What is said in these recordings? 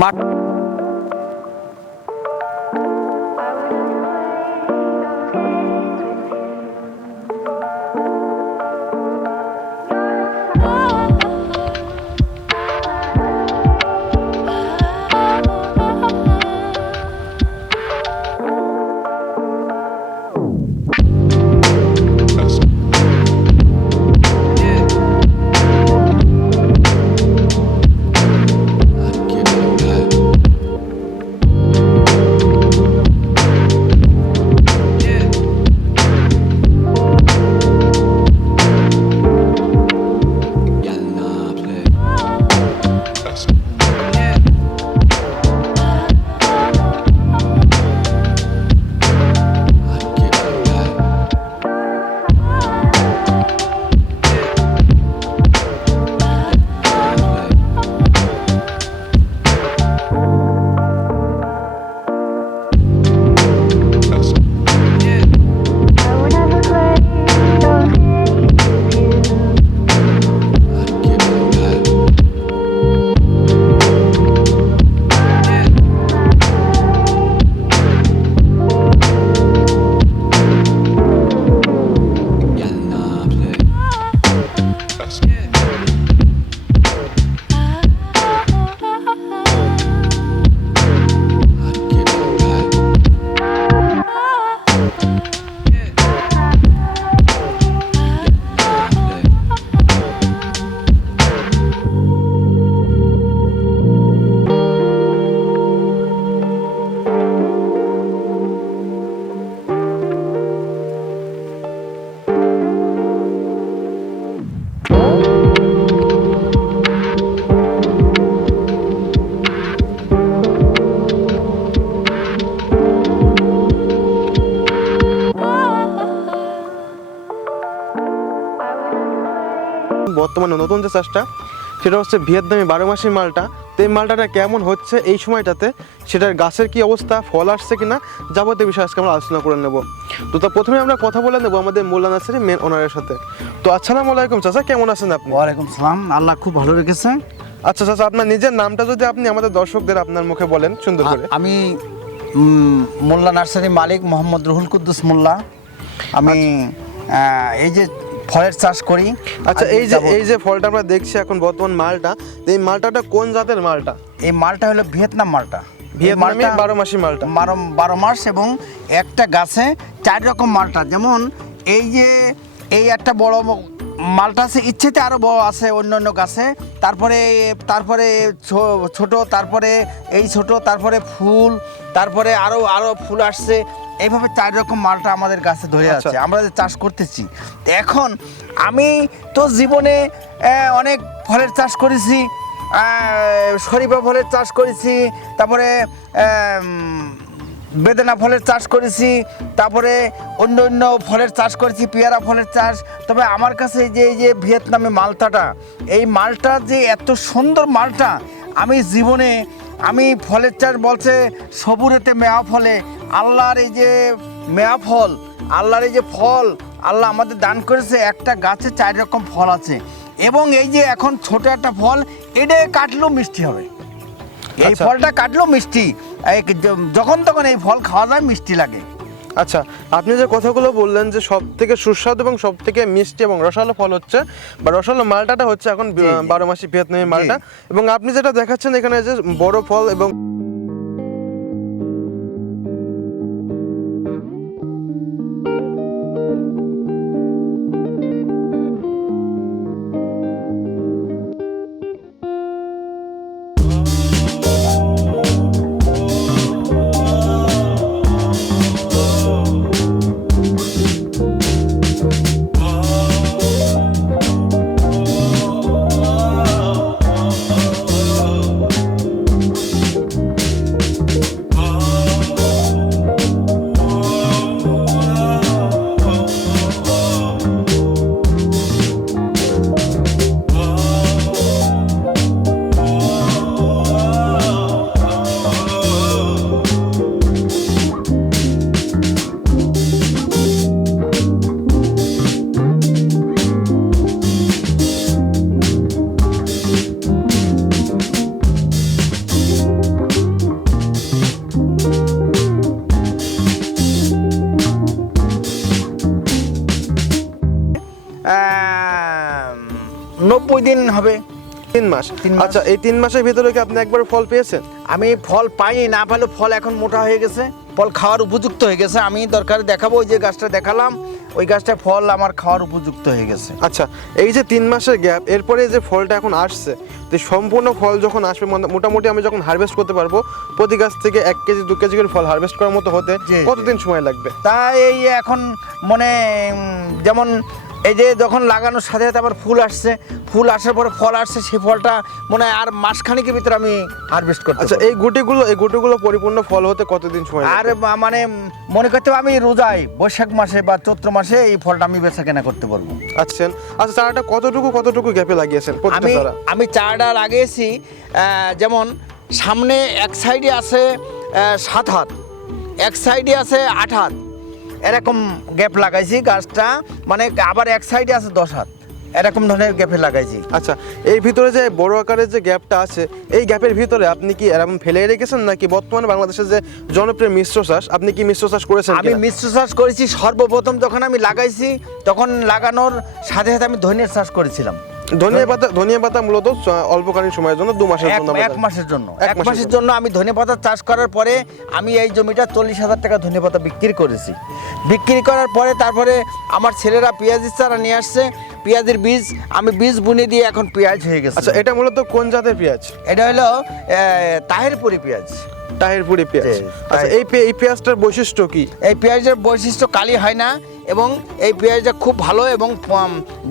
Mar বর্তমানে নতুন যে চাষটা সেটা হচ্ছে ভিয়েতনামি বারো মাসি মালটা। তো এই মালটাটা কেমন হচ্ছে এই সময়টাতে সেটার গাছের কি অবস্থা ফল আসছে কিনা যাবতীয় বিষয় আজকে আমরা আলোচনা করে নেব। তো তা প্রথমে আমরা কথা বলে নেব আমাদের মোল্লা নার্সারি মেন ওনারের সাথে। তো আসসালামু আলাইকুম চাচা কেমন আছেন আপনি? ওয়ালাইকুম সালাম আল্লাহ খুব ভালো রেখেছে। আচ্ছা চাচা আপনার নিজের নামটা যদি আপনি আমাদের দর্শকদের আপনার মুখে বলেন সুন্দর করে। আমি মোল্লা নার্সারি মালিক মোহাম্মদ রুহুল কুদ্দুস মোল্লা। আমি এই যে ফলের চাষ করি। আচ্ছা এই যে এই যে ফলটা আমরা দেখছি এখন বর্তমান মালটা এই মালটাটা কোন জাতের মালটা? এই মালটা হলো ভিয়েতনাম মালটা। ভিয়েতনামি বারো মাসি মালটা। বারো বারো মাস এবং একটা গাছে চার রকম মালটা। যেমন এই যে এই একটা বড় মালটা আছে ইচ্ছেতে আরও বড় আছে অন্য অন্য গাছে। তারপরে তারপরে ছো- ছোট তারপরে এই ছোট তারপরে ফুল তারপরে আরও আরও ফুল আসছে। এইভাবে চার রকম মালটা আমাদের গাছে ধরে আচ্ছা। আছে। আমরা যে চাষ করতেছি। এখন আমি তো জীবনে অনেক ফলের চাষ করেছি শরীফা ফলের চাষ করেছি তারপরে বেদানা ফলের চাষ করেছি, তারপরে অন্য অন্য ফলের চাষ করেছি, পেয়ারা ফলের চাষ। তবে আমার কাছে যে, এই যে ভিয়েতনামে মালটাটা, এই মালটা যে এত সুন্দর মালটা, আমি জীবনে, আমি ফলের চাষ বলছে সবুরেতে মেয়া ফলে, আল্লাহর এই যে মেয়া ফল, আল্লাহর এই যে ফল, আল্লাহ আমাদের দান করেছে, একটা গাছে চার রকম ফল আছে। এবং এই যে এখন ছোট একটা ফল এটাই কাটলেও মিষ্টি হবে। এই আচ্ছা। ফলটা কাটলো মিষ্টি যখন তখন এই ফল খাওয়া যায় মিষ্টি লাগে আচ্ছা আপনি যে কথাগুলো বললেন যে সব থেকে সুস্বাদু এবং সব থেকে মিষ্টি এবং রসালো ফল হচ্ছে বা রসালো মালটাটা হচ্ছে এখন। বারো মাসি ভিয়েতনামি মালটা এবং আপনি যেটা দেখাচ্ছেন এখানে যে বড় ফল এবং হবে? তিন মাস। তিন মাস। আচ্ছা এই তিন মাসের ভিতরে কি আপনি একবার ফল পেয়েছেন? আমি ফল পাইনি না পেলে ফল এখন মোটা হয়ে গেছে। ফল খাওয়ার উপযুক্ত হয়ে গেছে। আমি দরকার দেখাবো ওই যে গাছটা দেখালাম ওই গাছটা ফল আমার খাওয়ার উপযুক্ত হয়ে গেছে। আচ্ছা এই যে তিন মাসের গ্যাপ এরপরে যে ফলটা এখন আসছে তো সম্পূর্ণ ফল যখন আসবে মোটামুটি আমি যখন হারভেস্ট করতে পারব প্রতি গাছ থেকে এক কেজি দু কেজি করে ফল হারভেস্ট করার মতো হতে। কতদিন সময় লাগবে? তা এই এখন মানে যেমন এই যে যখন লাগানোর সাথে সাথে আবার ফুল আসছে ফুল আসার পরে ফল আসছে সেই ফলটা মনে হয় আর মাসখানিকের ভিতরে আমি হারভেস্ট করতে আচ্ছা এই গুটিগুলো এই গুটিগুলো পরিপূর্ণ ফল হতে কতদিন সময় আর মানে মনে করতে আমি রোজাই বৈশাখ মাসে বা চৈত্র মাসে এই ফলটা আমি বেচা কেনা করতে পারব। আচ্ছা আচ্ছা চারাটা কতটুকু কতটুকু গ্যাপে লাগিয়েছেন আমি আমি চারাটা লাগিয়েছি যেমন সামনে এক সাইডে আছে সাত হাত এক সাইডে আছে আট হাত। এরকম গ্যাপ লাগাইছি গাছটা মানে আবার এক সাইডে আছে দশ হাত। এরকম ধরনের গ্যাপে লাগাইছি। আচ্ছা এই ভিতরে যে বড় আকারের যে গ্যাপটা আছে এই গ্যাপের ভিতরে আপনি কি এরকম ফেলে রেখেছেন নাকি বর্তমানে বাংলাদেশের যে জনপ্রিয় মিশ্র চাষ আপনি কি মিশ্র চাষ করেছেন আমি মিশ্র চাষ করেছি সর্বপ্রথম যখন আমি লাগাইছি তখন লাগানোর সাথে সাথে আমি ধনিয়ার চাষ করেছিলাম। ধনিয়া পাতা ধনিয়া পাতা মূলত অল্পকালীন সময়ের জন্য দু মাসের জন্য এক মাসের জন্য। এক মাসের জন্য। আমি ধনে পাতা চাষ করার পরে আমি এই জমিটা চল্লিশ হাজার টাকা ধনে পাতা বিক্রি করেছি। বিক্রি করার পরে তারপরে আমার ছেলেরা পেঁয়াজের চারা নিয়ে আসছে পেঁয়াজের বীজ আমি বীজ বুনে দিয়ে এখন পেঁয়াজ হয়ে গেছে। আচ্ছা এটা মূলত কোন জাতের পেঁয়াজ? এটা হলো তাহেরপুরি পেঁয়াজ। টাহিরপুরি পেঁয়াজ। আচ্ছা এই এই পেঁয়াজটার বৈশিষ্ট্য কি? এই পেঁয়াজের বৈশিষ্ট্য কালি হয় না এবং এই পেঁয়াজটা খুব ভালো এবং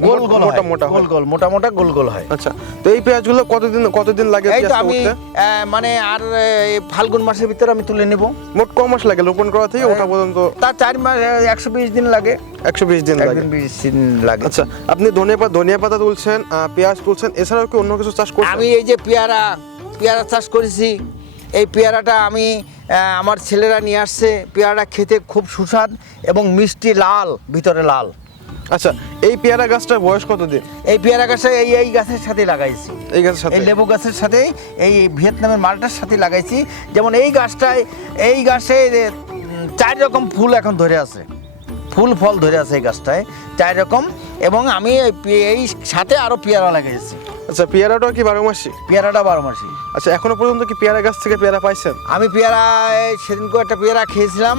গোল গোল মোটা মোটা। গোল গোল মোটা মোটা গোল গোল হয়। আচ্ছা তো এই পেঁয়াজগুলো কতদিন কতদিন লাগে এই তো আমি মানে আর ফাল্গুন মাসের ভিতরে আমি তুলে নেব। মোট ক মাস লাগে রোপণ করা থেকে ওঠা পর্যন্ত? তার চার মাস একশো বিশ দিন লাগে। একশো বিশ দিন লাগে। বিশ দিন লাগে। আচ্ছা আপনি ধনিয়া পাতা ধনিয়া পাতা তুলছেন পেঁয়াজ তুলছেন এছাড়াও কি অন্য কিছু চাষ করছেন? আমি এই যে পেয়ারা পেয়ারা চাষ করেছি এই পেয়ারাটা আমি আমার ছেলেরা নিয়ে আসছে পেয়ারাটা খেতে খুব সুস্বাদ এবং মিষ্টি লাল ভিতরে লাল। আচ্ছা এই পেয়ারা গাছটার বয়স কতদিন এই পেয়ারা গাছে এই এই গাছের সাথে লাগাইছি। এই গাছের সাথে? এই লেবু গাছের সাথে এই ভিয়েতনামের মালটার সাথে লাগাইছি। যেমন এই গাছটায় এই গাছে চার রকম ফুল এখন ধরে আছে। ফুল ফল ধরে আছে এই গাছটায় চার রকম। এবং আমি এই সাথে আরও পেয়ারা লাগাইছি। আচ্ছা পেয়ারাটাও কি বারো মাসি পেয়ারাটা বারো মাসি আচ্ছা এখনও পর্যন্ত কি পেয়ারা গাছ থেকে পেয়ারা পাইছেন? আমি পেয়ারা এই সেদিনকে একটা পেয়ারা খেয়েছিলাম।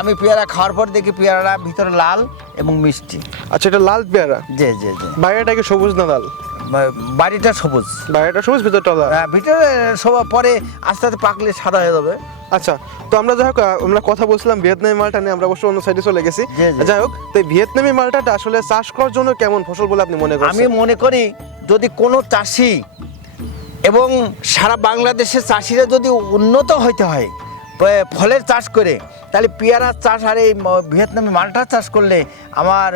আমি পেয়ারা খাওয়ার পর দেখি পেয়ারাটা ভিতরে লাল এবং মিষ্টি। আচ্ছা এটা লাল পেয়ারা? জি জি জি। বাইরেটা কি সবুজ না লাল? বাড়িটা সবুজ। বাইরেটা সবুজ ভিতরটা লাল? আহ, ভিতরে সবার পরে আস্তে আস্তে পাকলে সাদা হয়ে যাবে। আচ্ছা তো আমরা যাই হোক আমরা কথা বলছিলাম ভিয়েতনামি মালটা নিয়ে আমরা অবশ্য অন্য সাইডে চলে গেছি। যাই হোক তো এই ভিয়েতনামি মালটাটা আসলে চাষ করার জন্য কেমন ফসল বলে আপনি মনে করেন আমি মনে করি যদি কোনো চাষি এবং সারা বাংলাদেশের চাষিরা যদি উন্নত হইতে হয় ফলের চাষ করে তাহলে পেয়ারার চাষ আর এই ভিয়েতনামি মালটা চাষ করলে আমার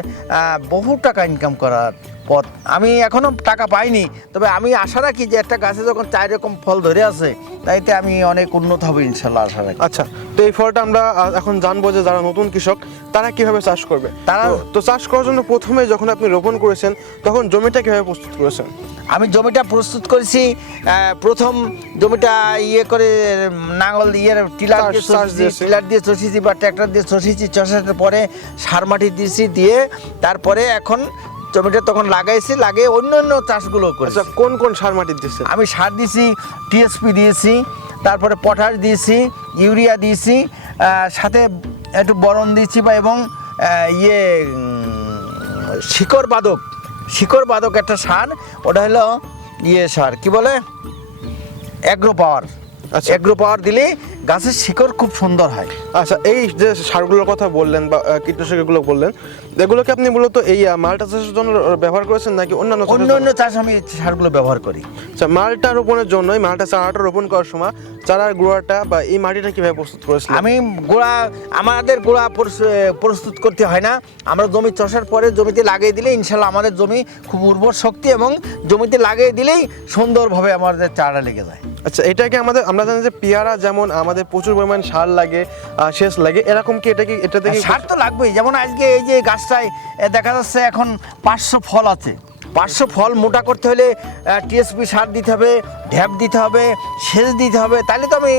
বহু টাকা ইনকাম করার পথ। আমি এখনও টাকা পাইনি তবে আমি আশা রাখি যে একটা গাছে যখন চার রকম ফল ধরে আছে তাইতে আমি অনেক উন্নত হবে ইনশাল্লাহ আশা রাখি। আচ্ছা তো এই ফলটা আমরা এখন জানব যে যারা নতুন কৃষক তারা কীভাবে চাষ করবে? তারা- তো চাষ করার জন্য প্রথমে যখন আপনি রোপণ করেছেন তখন জমিটা কীভাবে প্রস্তুত করেছেন? আমি জমিটা প্রস্তুত করেছি প্রথম জমিটা ইয়ে করে নাঙল দিয়ে টিলার দিয়ে টিলার দিয়ে চষেছি বা ট্র্যাক্টর দিয়ে চষেছি চষানোর পরে সার মাটি দিয়েছি দিয়ে তারপরে এখন জমিটা তখন লাগাইছি লাগিয়ে অন্য অন্য চাষগুলো করেছি। আচ্ছা কোন কোন সার মাটি দিচ্ছে আমি সার দিয়েছি টিএসপি দিয়েছি তারপরে পটাশ দিয়েছি ইউরিয়া দিয়েছি সাথে একটু বরণ দিয়েছি বা এবং ইয়ে শিকড় বাদক শিকড় বাদক একটা সার ওটা হলো ইয়ে সার কি বলে অ্যাগ্রো পাওয়ার আচ্ছা। অ্যাগ্রো পাওয়ার দিলে গাছের শিকড় খুব সুন্দর হয়। আচ্ছা এই যে সারগুলোর কথা বললেন বা কীটনাশকগুলো বললেন এগুলোকে আপনি মূলত এই মালটা চাষের জন্য ব্যবহার করেছেন নাকি অন্যান্য অন্য অন্য চাষ আমি সারগুলো ব্যবহার করি। আচ্ছা মালটা রোপণের জন্য এই মালটা চারাটা রোপণ করার সময় চারার গুঁড়াটা বা এই মাটিটা কীভাবে প্রস্তুত করেছিলেন? আমি গোড়া আমাদের গোড়া প্রস্তুত করতে হয় না। আমরা জমি চষার পরে জমিতে লাগিয়ে দিলে ইনশাল্লাহ আমাদের জমি খুব উর্বর শক্তি এবং জমিতে লাগিয়ে দিলেই সুন্দরভাবে আমাদের চারা লেগে যায়। আচ্ছা এটাকে আমাদের আমরা জানি যে পেয়ারা যেমন আমাদের প্রচুর পরিমাণ সার লাগে শেষ লাগে। এরকম কি এটা কি এটা থেকে সার তো লাগবেই। যেমন আজকে এই যে গাছটায় দেখা যাচ্ছে এখন পাঁচশো ফল আছে। পাঁচশো ফল মোটা করতে হলে টিএসপি সার দিতে হবে ঢ্যাপ দিতে হবে, সেচ দিতে হবে। তাহলে তো আমি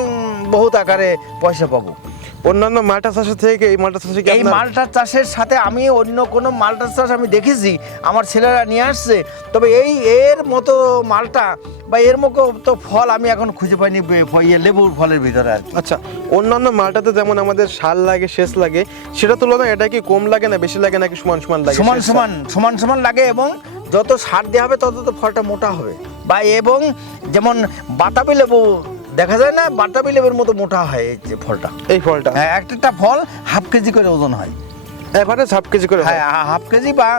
বহুত আকারে পয়সা পাবো। অন্যান্য মাল্টা চাষের থেকে এই মাল্টা চাষে এই মালটা চাষের সাথে আমি অন্য কোনো মালটা চাষ আমি দেখেছি আমার ছেলেরা নিয়ে আসছে। তবে এই এর মতো মালটা বা এর মতো তো ফল আমি এখন খুঁজে পাইনি ইয়ে লেবুর ফলের ভিতরে আর আচ্ছা অন্যান্য মালটাতে যেমন আমাদের সার লাগে শেষ লাগে সেটা তুলনায় এটা কি কম লাগে না বেশি লাগে নাকি সমান সমান লাগে সমান সমান সমান সমান লাগে এবং যত সার দেওয়া হবে তত তো ফলটা মোটা হবে। বা এবং যেমন বাতাবি লেবু দেখা যায় না বাটাবি লেবের মতো মোটা হয় এই যে ফলটা। এই ফলটা? হ্যাঁ একটা ফল হাফ কেজি করে ওজন হয়। এভারেজ হাফ কেজি করে হয়। হ্যাঁ হাফ কেজি বা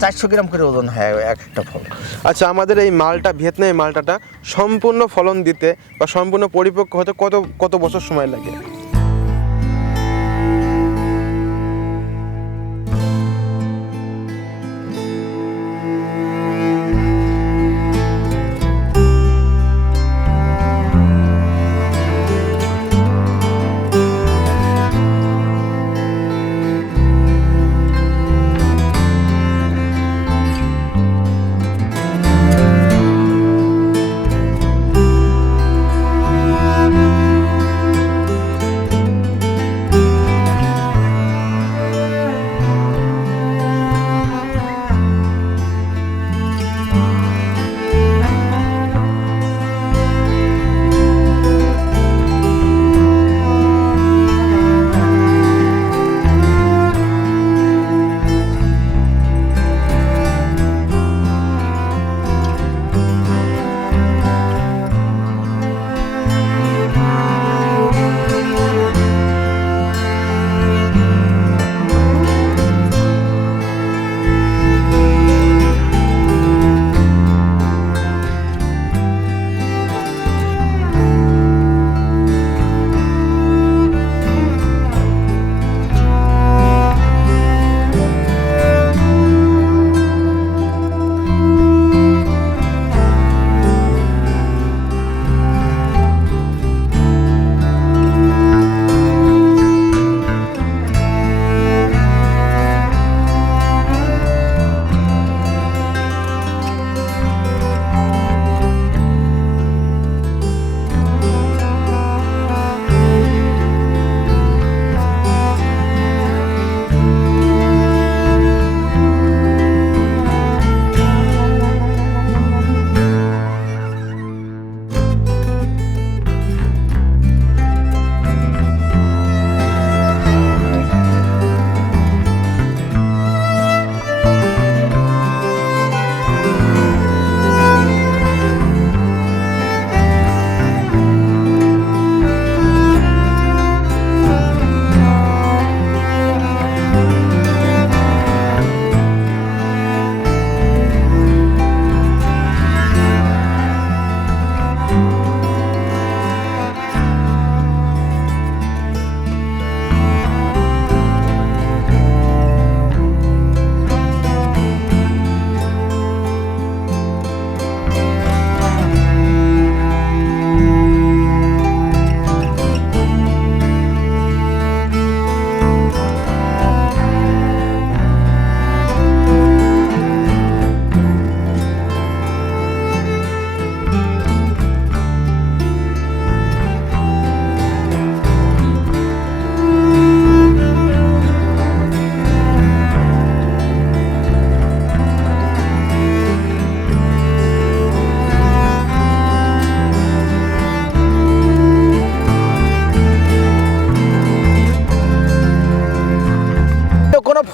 চারশো গ্রাম করে ওজন হয় এক একটা ফল। আচ্ছা আমাদের এই মালটা ভিয়েতনামি মালটাটা সম্পূর্ণ ফলন দিতে বা সম্পূর্ণ পরিপক্ক হতে কত কত বছর সময় লাগে?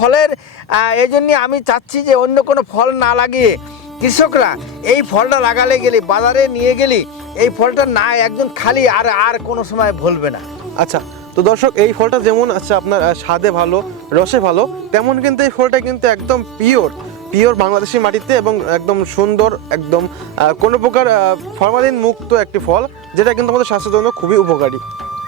ফলের এই জন্যে আমি চাচ্ছি যে অন্য কোনো ফল না লাগিয়ে কৃষকরা এই ফলটা লাগালে গেলে, বাজারে নিয়ে গেলে, এই ফলটা না একজন খালি আর আর কোনো সময় ভুলবে না। আচ্ছা তো দর্শক, এই ফলটা যেমন আছে আপনার স্বাদে ভালো, রসে ভালো, তেমন কিন্তু এই ফলটা কিন্তু একদম পিওর পিওর বাংলাদেশি মাটিতে এবং একদম সুন্দর, একদম কোনো প্রকার ফরমালিন মুক্ত একটি ফল, যেটা কিন্তু আমাদের স্বাস্থ্যের জন্য খুবই উপকারী।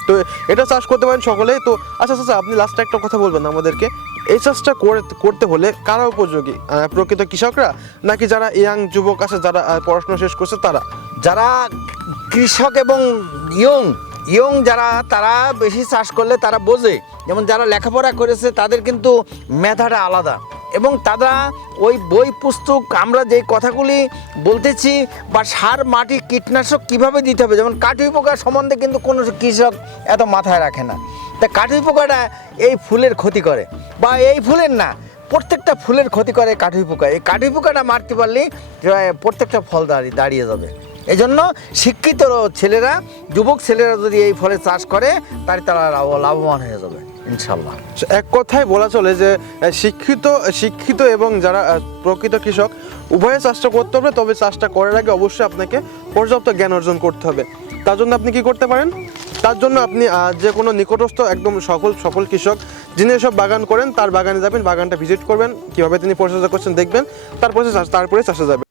তো এটা চাষ করতে পারেন সকলেই। তো আচ্ছা আচ্ছা আপনি লাস্টে একটা কথা বলবেন আমাদেরকে। এই চাষটা করে- করতে হলে কারা উপযোগী? প্রকৃত কৃষকরা? নাকি যারা ইয়াং যুবক আছে, যারা পড়াশোনা শেষ করছে, তারা? যারা কৃষক এবং ইয়ং ইয়ং যারা, তারা বেশি চাষ করলে তারা বোঝে। যেমন যারা লেখাপড়া করেছে, তাদের কিন্তু মেধাটা আলাদা। এবং তারা ওই বই, পুস্তক, আমরা যেই কথাগুলি বলতেছি, বা সার, মাটি, কীটনাশক কীভাবে দিতে হবে? যেমন কাঠুই পোকা সম্বন্ধে কিন্তু কোনো কৃষক এত মাথায় রাখে না। তা কাঠুই পোকাটা এই ফুলের ক্ষতি করে বা এই ফুলের না, প্রত্যেকটা ফুলের ক্ষতি করে কাঠুই পোকা এই কাঠুই পোকাটা মারতে পারলে প্রত্যেকটা ফল দাঁড়িয়ে দাঁড়িয়ে যাবে। এই জন্য শিক্ষিত ছেলেরা, যুবক ছেলেরা যদি এই ফলের চাষ করে তাহলে তারা লাভ- লাভবান হয়ে যাবে ইনশাল্লাহ এক কথায় বলা চলে যে শিক্ষিত শিক্ষিত এবং যারা প্রকৃত কৃষক, উভয়ে চাষটা করতে হবে, তবে চাষটা করার আগে অবশ্যই আপনাকে পর্যাপ্ত জ্ঞান অর্জন করতে হবে। তার জন্য আপনি কি করতে পারেন? তার জন্য আপনি যে কোনো নিকটস্থ একদম সফল সফল কৃষক যিনি এসব বাগান করেন, তার বাগানে যাবেন, বাগানটা ভিজিট করবেন, কীভাবে তিনি পরিচর্যা করছেন দেখবেন, তারপরে তারপরে চাষে যাবেন।